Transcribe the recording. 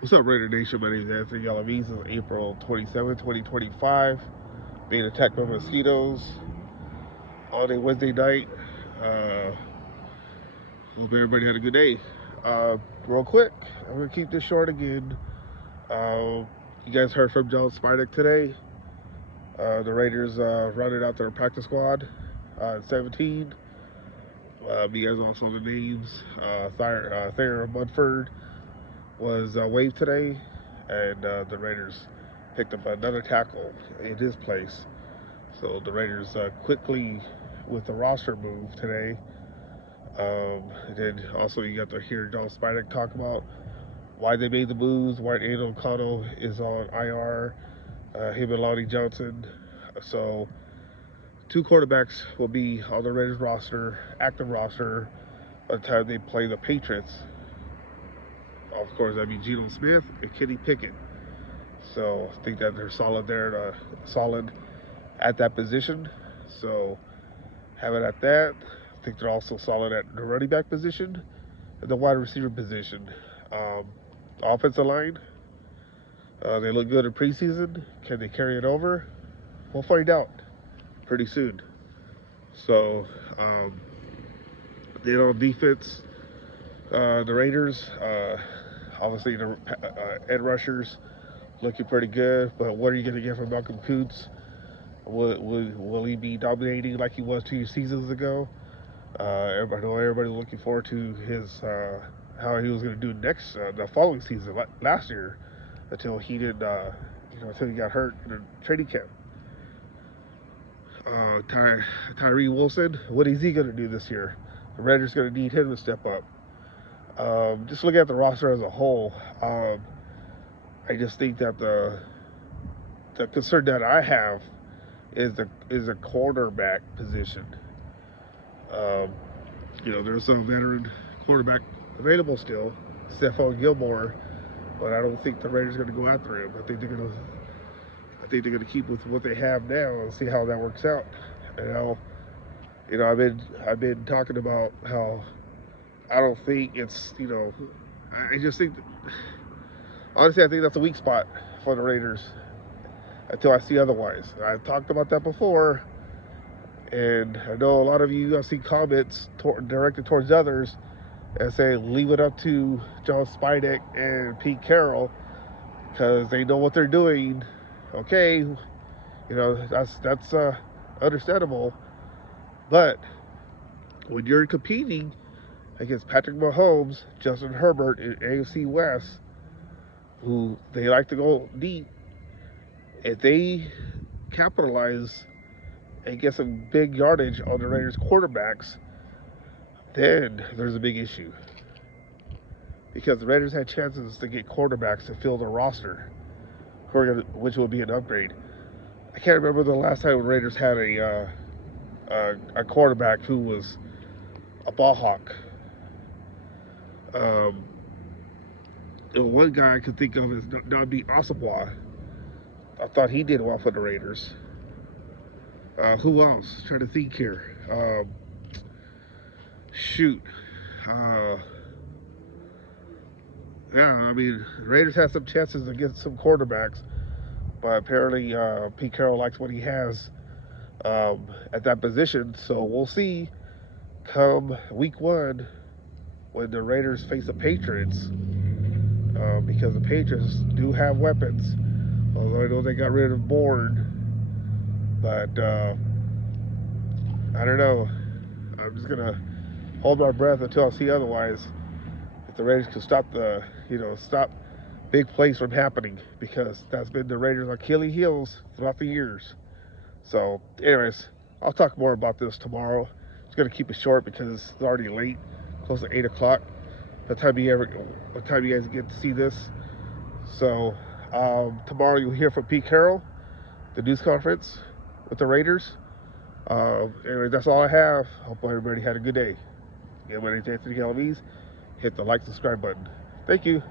What's up, Raider Nation? My name is Anthony Yalamis. It's April 27, 2025. Being attacked by mosquitoes on a Wednesday night. Uh, Hope everybody had a good day. Real quick, I'm going to keep this short again. You guys heard from John Spidek today. The Raiders rounded out their practice squad at 17. You guys all saw the names. Thayer Mudford was waived today, and the Raiders picked up another tackle in his place. So the Raiders quickly, with the roster move today, then also you got to hear John Spidek talk about why they made the moves, why Aiden O'Connell is on IR, him and Lonnie Johnson. So two quarterbacks will be on the Raiders roster, active roster, by the time they play the Patriots. Of course, that'd be Geno Smith and Kenny Pickett. So I think that they're solid there, solid at that position. So have it at that. I think they're also solid at the running back position and the wide receiver position. Offensive line, they look good in preseason. Can they carry it over? We'll find out pretty soon. So then on defense, the Raiders, obviously the edge rushers looking pretty good, but what are you going to get from Malcolm Kuntz? Will he be dominating like he was 2 seasons ago? Everybody looking forward to his how he was going to do next the following season, last year, until he did until he got hurt in the training camp. Tyree Wilson, what is he going to do this year? The Raiders going to need him to step up. Just looking at the roster as a whole, I just think that the concern that I have is a cornerback position. There's a veteran quarterback available still, Stephon Gilmore, but I don't think the Raiders are going to go after him. I think they're going to keep with what they have now and see how that works out. And I've been talking about how I don't think it's I just think honestly I think that's a weak spot for the Raiders until I see otherwise. I've talked about that before, and I know a lot of you, I've seen comments directed towards others and say leave it up to John Spidek and Pete Carroll because they know what they're doing. Okay, that's understandable, but when you're competing against Patrick Mahomes, Justin Herbert in AFC West, who they like to go deep, if they capitalize and get some big yardage on the Raiders quarterbacks, then there's a big issue. Because the Raiders had chances to get quarterbacks to fill their roster, which will be an upgrade. I can't remember the last time the Raiders had a quarterback who was a ball hawk. One guy I could think of is Nabi Asabwa. I thought he did well for the Raiders. Who else? Trying to think here. The Raiders had some chances to get some quarterbacks, but apparently Pete Carroll likes what he has at that position. So we'll see come week 1 when the Raiders face the Patriots, because the Patriots do have weapons. Although I know they got rid of Bourne, but I don't know. I'm just gonna hold my breath until I see otherwise. If the Raiders can stop stop big plays from happening, because that's been the Raiders' Achilles heels throughout the years. So, anyways, I'll talk more about this tomorrow. Just gonna keep it short because it's already late, close to 8 o'clock. By the time you guys get to see this. So tomorrow you'll hear from Pete Carroll, the news conference with the Raiders. Anyway, that's all I have. Hope everybody had a good day. Again, my name is Anthony Galvez. Hit the like, subscribe button. Thank you.